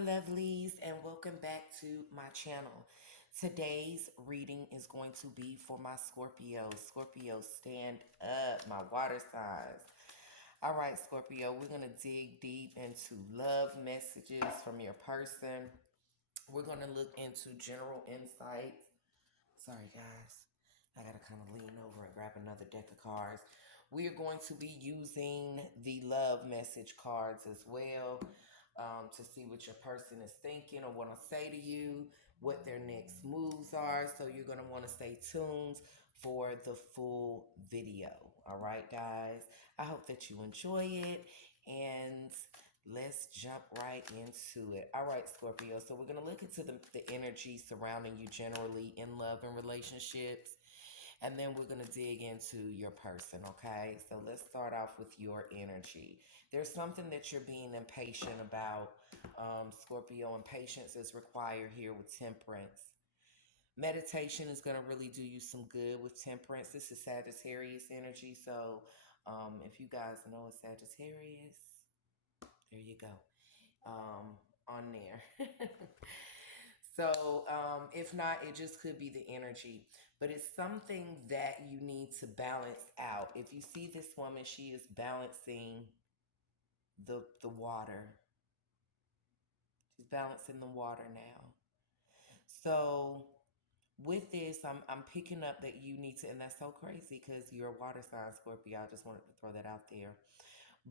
lovelies, and welcome back to my channel. Today's reading is going to be for my Scorpio. Scorpio, stand up, my water signs. All right, Scorpio, we're going to dig deep into love messages from your person. We're going to look into general insights. Sorry, guys. I got to kind of lean over and grab another deck of cards. We are going to be using the love message cards as well to see what your person is thinking or want to say to you, what their next moves are. So you're going to want to stay tuned for the full video. All right, guys. I hope that you enjoy it, and let's jump right into it. All right, Scorpio. So we're going to look into the energy surrounding you generally in love and relationships. And then we're going to dig into your person, okay? So let's start off with your energy. There's something that you're being impatient about, Scorpio, and patience is required here with temperance. Meditation is going to really do you some good with temperance. This is Sagittarius energy. So if you guys know a Sagittarius, there you go. On there. So, if not, it just could be the energy, but it's something that you need to balance out. If you see this woman, she is balancing the water. She's balancing the water now. So, with this, I'm picking up that you need to, and that's so crazy because you're a water sign, Scorpio. I just wanted to throw that out there.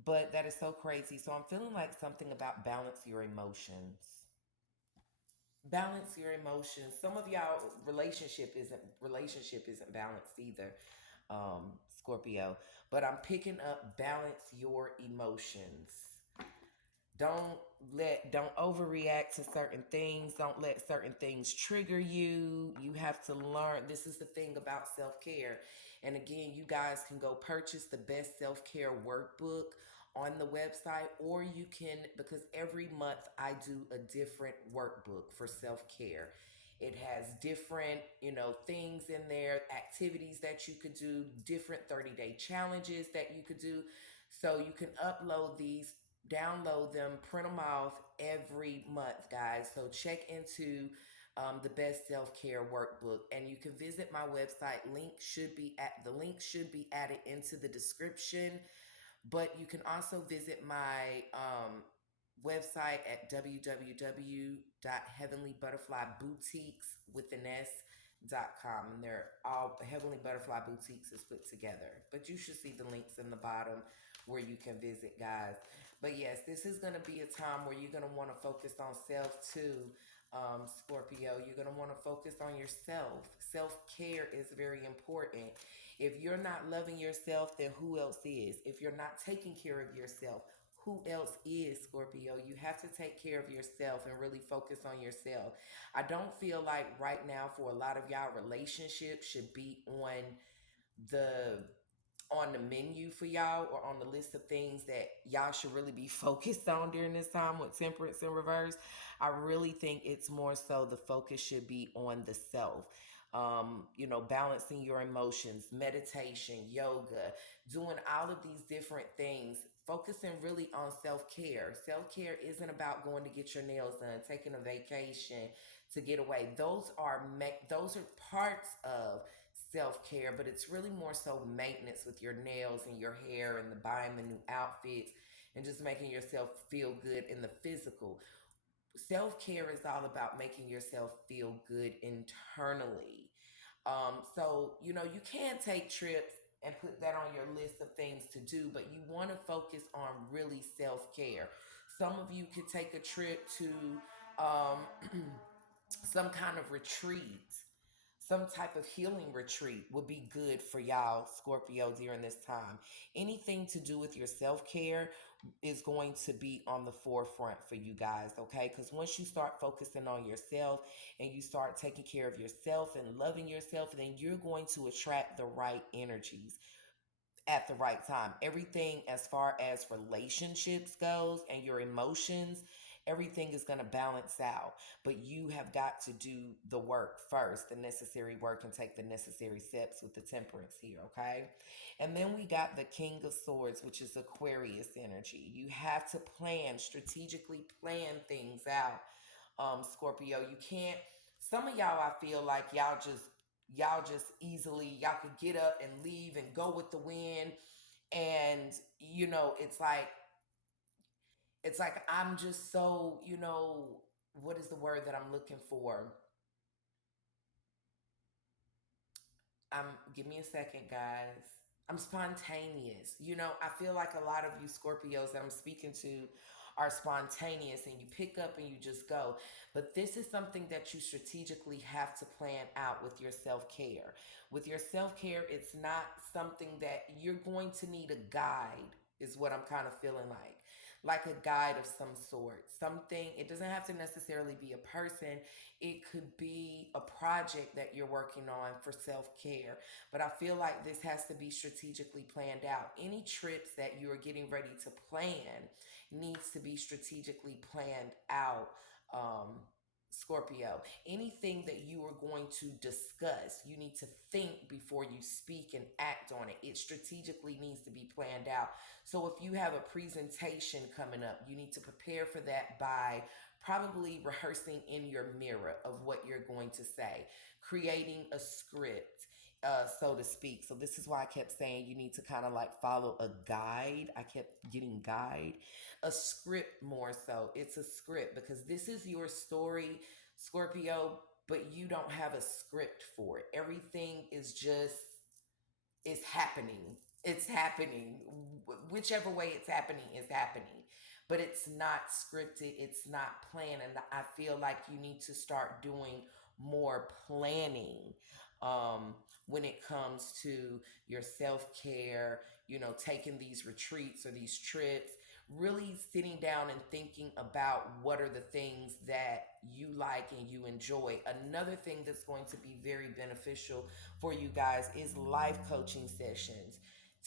But that is so crazy. So I'm feeling like something about balance your emotions. Balance your emotions. Some of y'all relationship isn't balanced either, Scorpio. But I'm picking up balance your emotions. Don't overreact to certain things. Don't let certain things trigger you. You have to learn. This is the thing about self-care. And again, you guys can go purchase the best self-care workbook on the website, or you can, because every month I do a different workbook for self-care. It has different, things in there, activities that you could do, different 30-day challenges that you could do. So you can upload these, download them, print them off every month, guys. So check into the best self-care workbook, and you can visit my website. The link should be added into the description, but you can also visit my website at www.heavenlybutterflyboutiques.com, and they're all Heavenly Butterfly Boutiques is put together, but you should see the links in the bottom where you can visit, guys. But yes, this is going to be a time where you're going to want to focus on self too, Scorpio. You're going to want to focus on yourself. Self-care is very important. If you're not loving yourself, then who else is? If you're not taking care of yourself, who else is, Scorpio? You have to take care of yourself and really focus on yourself. I don't feel like right now for a lot of y'all, relationships should be the on the menu for y'all, or on the list of things that y'all should really be focused on during this time with temperance in reverse. I really think it's more so the focus should be on the self. Balancing your emotions, meditation, yoga, doing all of these different things, focusing really on self-care. Self-care isn't about going to get your nails done, taking a vacation to get away. Those are parts of self-care, but it's really more so maintenance with your nails and your hair and the buying the new outfits and just making yourself feel good in the physical. Self-care is all about making yourself feel good internally. So you can take trips and put that on your list of things to do, but you want to focus on really self-care. Some of you could take a trip to some kind of retreat. Some type of healing retreat would be good for y'all, Scorpio, during this time. Anything to do with your self-care is going to be on the forefront for you guys, okay? Because once you start focusing on yourself and you start taking care of yourself and loving yourself, then you're going to attract the right energies at the right time. Everything as far as relationships goes and your emotions everything is going to balance out. But you have got to do the work first, the necessary work, and take the necessary steps with the temperance here, okay? And then we got the King of Swords, which is Aquarius energy. You have to plan, strategically plan things out, Scorpio. You can't, some of y'all, I feel like y'all just easily, y'all could get up and leave and go with the wind. And, it's like I'm just so, what is the word that I'm looking for? I'm Give me a second, guys. I'm spontaneous. I feel like a lot of you Scorpios that I'm speaking to are spontaneous and you pick up and you just go. But this is something that you strategically have to plan out with your self care. With your self care, it's not something that you're going to need a guide, is what I'm kind of feeling like. Like a guide of some sort. Something, it doesn't have to necessarily be a person, it could be a project that you're working on for self care. But I feel like this has to be strategically planned out. Any trips that you are getting ready to plan needs to be strategically planned out. Scorpio, anything that you are going to discuss, you need to think before you speak and act on it. It strategically needs to be planned out. So if you have a presentation coming up, you need to prepare for that by probably rehearsing in your mirror of what you're going to say, creating a script, so to speak. So this is why I kept saying you need to kind of like follow a guide. I kept getting guide, a script more so. It's a script because this is your story, Scorpio, but you don't have a script for it. Everything is just, it's happening. It's happening. Whichever way it's happening is happening. But it's not scripted, it's not planned. And I feel like you need to start doing more planning, when it comes to your self care, taking these retreats or these trips, really sitting down and thinking about what are the things that you like and you enjoy. Another thing that's going to be very beneficial for you guys is life coaching sessions.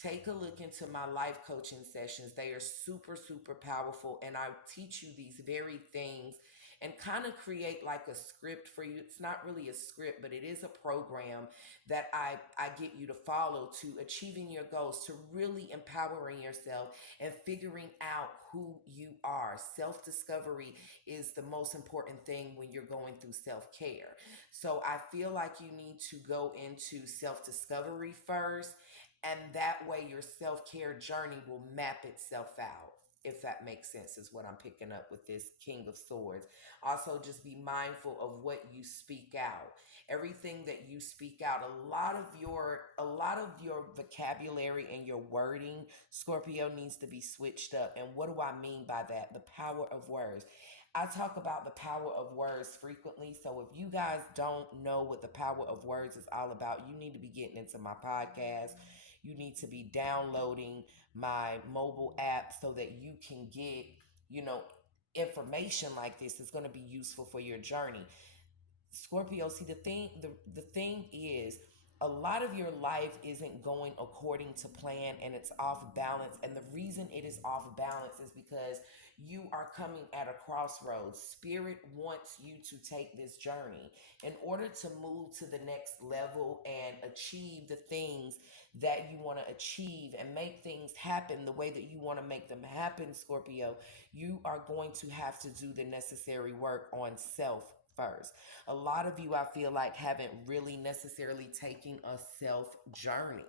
Take a look into my life coaching sessions. They are super, super powerful. And I teach you these very things and kind of create like a script for you. It's not really a script, but it is a program that I get you to follow to achieving your goals, to really empowering yourself and figuring out who you are. Self discovery is the most important thing when you're going through self care. So I feel like you need to go into self discovery first, and that way your self care journey will map itself out. If that makes sense, is what I'm picking up with this King of Swords. Also, just be mindful of what you speak out. Everything that you speak out, a lot of your vocabulary and your wording, Scorpio, needs to be switched up. And what do I mean by that? The power of words. I talk about the power of words frequently. So if you guys don't know what the power of words is all about, you need to be getting into my podcast. You need to be downloading my mobile app so that you can get, you know, information like this is going to be useful for your journey. Scorpio, see, the thing is, a lot of your life isn't going according to plan and it's off balance. And the reason it is off balance is because you are coming at a crossroads. Spirit wants you to take this journey in order to move to the next level and achieve the things that you want to achieve and make things happen the way that you want to make them happen, Scorpio. You are going to have to do the necessary work on self first. A lot of you, I feel like, haven't really necessarily taken a self journey.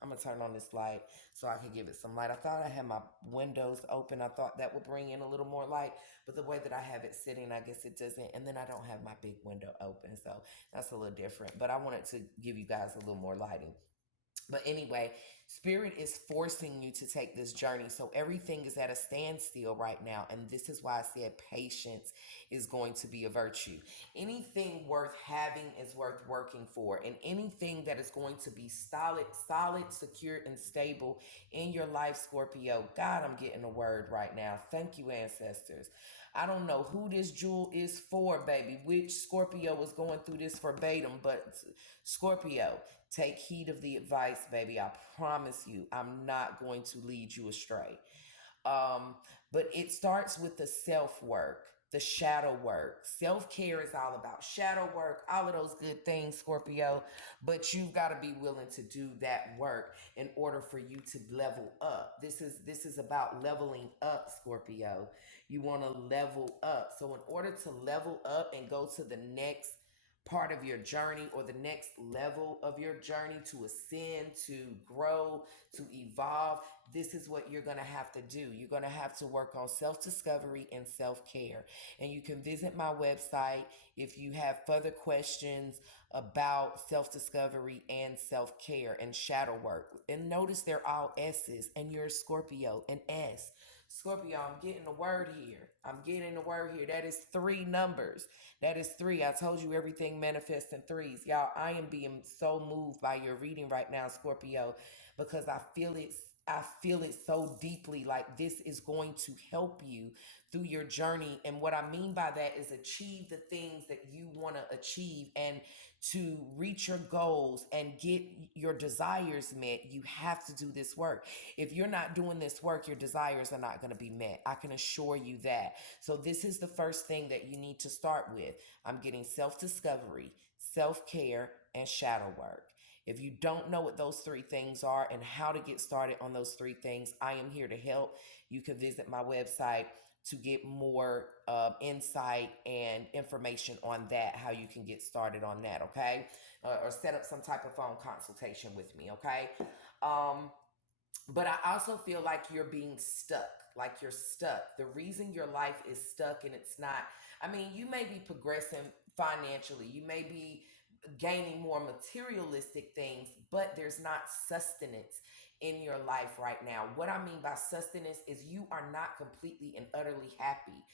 I'm gonna turn on this light so I can give it some light. I thought I had my windows open. I thought that would bring in a little more light, but the way that I have it sitting, I guess it doesn't. And then I don't have my big window open, so that's a little different. But I wanted to give you guys a little more lighting. But anyway, Spirit is forcing you to take this journey. So everything is at a standstill right now. And this is why I said patience is going to be a virtue. Anything worth having is worth working for. And anything that is going to be solid, secure, and stable in your life, Scorpio. God, I'm getting a word right now. Thank you, ancestors. I don't know who this jewel is for, baby. Which Scorpio is going through this verbatim, but Scorpio, take heed of the advice, baby. I promise you, I'm not going to lead you astray. Um, but it starts with the self work. the shadow work. Self care is all about shadow work, all of those good things, Scorpio. But you've got to be willing to do that work in order for you to level up. This is about leveling up, Scorpio. You want to level up. So in order to level up and go to the next part of your journey or the next level of your journey, to ascend, to grow, to evolve, this is what you're going to have to do. You're going to have to work on self discovery and self care. And you can visit my website if you have further questions about self discovery and self care and shadow work. And notice they're all S's, and you're a Scorpio, an S. Scorpio, I'm getting the word here. I'm getting the word here. That is three numbers. That is three. I told you everything manifests in threes. Y'all, I am being so moved by your reading right now, Scorpio, because I feel it so deeply. Like this is going to help you through your journey. And what I mean by that is achieve the things that you want to achieve, and to reach your goals and get your desires met, you have to do this work. If you're not doing this work, your desires are not going to be met. I can assure you that. So this is the first thing that you need to start with. I'm getting self-discovery, self-care, and shadow work. If you don't know what those three things are and how to get started on those three things, I am here to help. You can visit my website to get more insight and information on that, how you can get started on that, okay? Or set up some type of phone consultation with me, okay? Um, but I also feel like you're being stuck. Like you're stuck. The reason your life is stuck and it's not, I mean, you may be progressing financially, you may be gaining more materialistic things, but there's not sustenance in your life right now. What I mean by sustenance is you are not completely and utterly happy.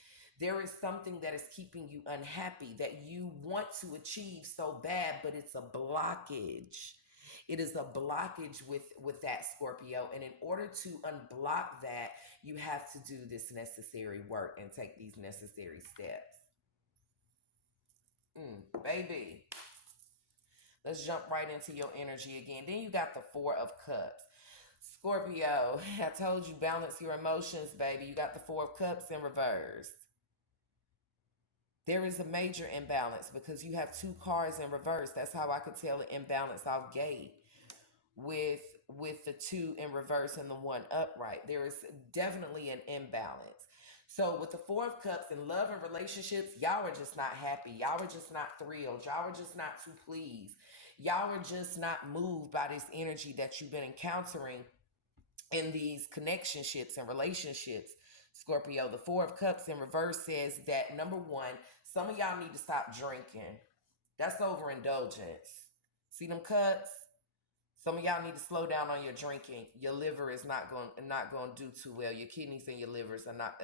There is something that is keeping you unhappy that you want to achieve so bad, but it's a blockage. It is a blockage with that, Scorpio, and in order to unblock that, you have to do this necessary work and take these necessary steps. Baby, let's jump right into your energy again. Then you got the Four of Cups. Scorpio, I told you balance your emotions, baby. You got the Four of Cups in reverse. There is a major imbalance because you have two cards in reverse. That's how I could tell the imbalance off gate with with the two in reverse and the one upright. There is definitely an imbalance. So with the Four of Cups in love and relationships, y'all are just not happy. Y'all are just not thrilled. Y'all are just not too pleased. Y'all are just not moved by this energy that you've been encountering in these connectionships and relationships. Scorpio, the Four of Cups in reverse says that number one, some of y'all need to stop drinking. That's overindulgence. See them cups? Some of y'all need to slow down on your drinking. Your liver is not going to do too well. Your kidneys and your liver is not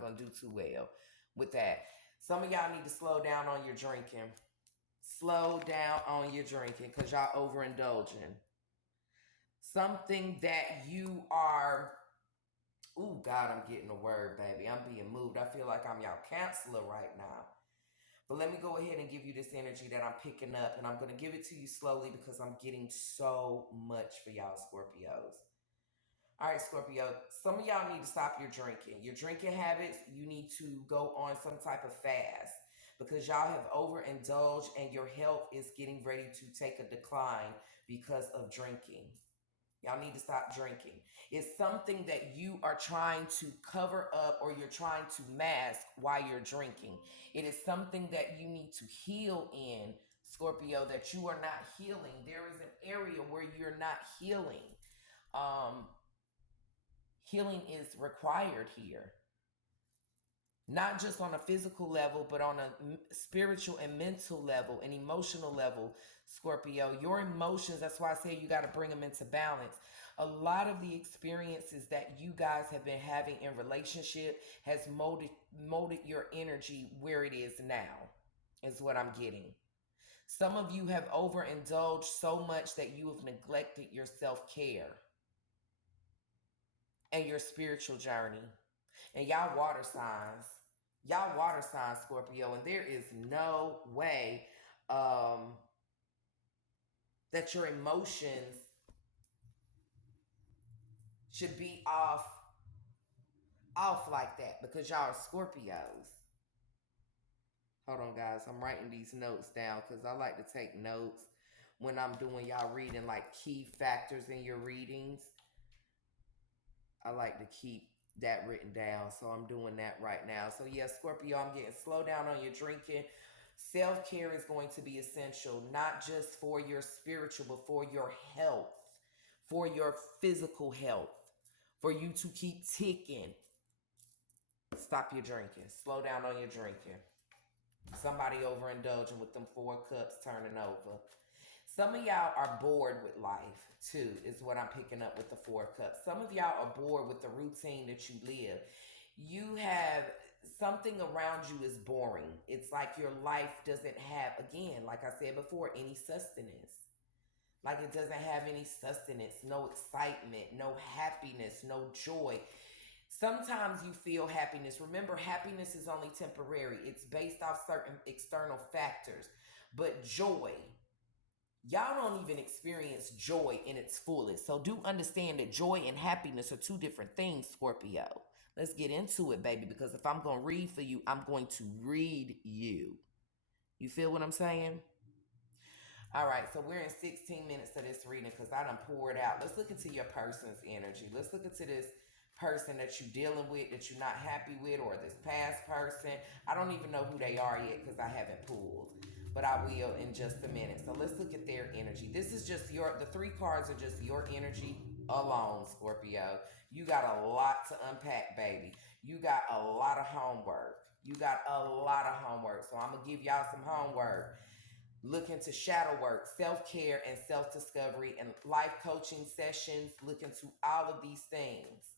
going to do too well with that. Some of y'all need to slow down on your drinking. Slow down on your drinking because y'all overindulging. Something that you are. Ooh, God, I'm getting a word, baby. I'm being moved. I feel like I'm y'all counselor right now. But let me go ahead and give you this energy that I'm picking up, and I'm going to give it to you slowly because I'm getting so much for y'all Scorpios. All right, Scorpio, some of y'all need to stop your drinking. Your drinking habits, you need to go on some type of fast because y'all have overindulged and your health is getting ready to take a decline because of drinking. Y'all need to stop drinking. It's something that you are trying to cover up or you're trying to mask while you're drinking. It is something that you need to heal in, Scorpio, that you are not healing. There is an area where you're not healing. Um, Healing is required here, not just on a physical level, but on a spiritual and mental level and emotional level, Scorpio. Your emotions, that's why I say you got to bring them into balance. A lot of the experiences that you guys have been having in relationship has molded your energy where it is now, is what I'm getting. Some of you have overindulged so much that you have neglected your self-care and your spiritual journey. And y'all water signs. Y'all water signs, Scorpio, and there is no way um, that your emotions should be off like that because y'all are Scorpios. Hold on, guys. I'm writing these notes down because I like to take notes when I'm doing y'all reading, like key factors in your readings. I like to keep that written down. So I'm doing that right now. So, yeah, Scorpio, I'm getting slow down on your drinking. Self care is going to be essential, not just for your spiritual, but for your health, for your physical health, for you to keep ticking. Stop your drinking. Slow down on your drinking. Somebody overindulging with them 4 cups turning over. Some of y'all are bored with life too, is what I'm picking up with the 4 cups. Some of y'all are bored with the routine that you live. You have something around you is boring. It's like your life doesn't have, again, like I said before, any sustenance. Like it doesn't have any sustenance, no excitement, no happiness, no joy. Sometimes you feel happiness. Remember, happiness is only temporary, it's based off certain external factors. But joy, y'all don't even experience joy in its fullest. So do understand that joy and happiness are two different things, Scorpio. Let's get into it, baby, because if I'm going to read for you, I'm going to read you. You feel what I'm saying? All right, so we're in 16 minutes of this reading because I done poured out. Let's look into your person's energy. Let's look into this person that you're dealing with that you're not happy with, or this past person. I don't even know who they are yet because I haven't pulled, but I will in just a minute. So let's look at their energy. This is just the 3 cards are just your energy alone, Scorpio. You got a lot to unpack, baby. You got a lot of homework. You got a lot of homework. So I'm going to give y'all some homework. Look into shadow work, self-care, and self-discovery, and life coaching sessions. Look into all of these things.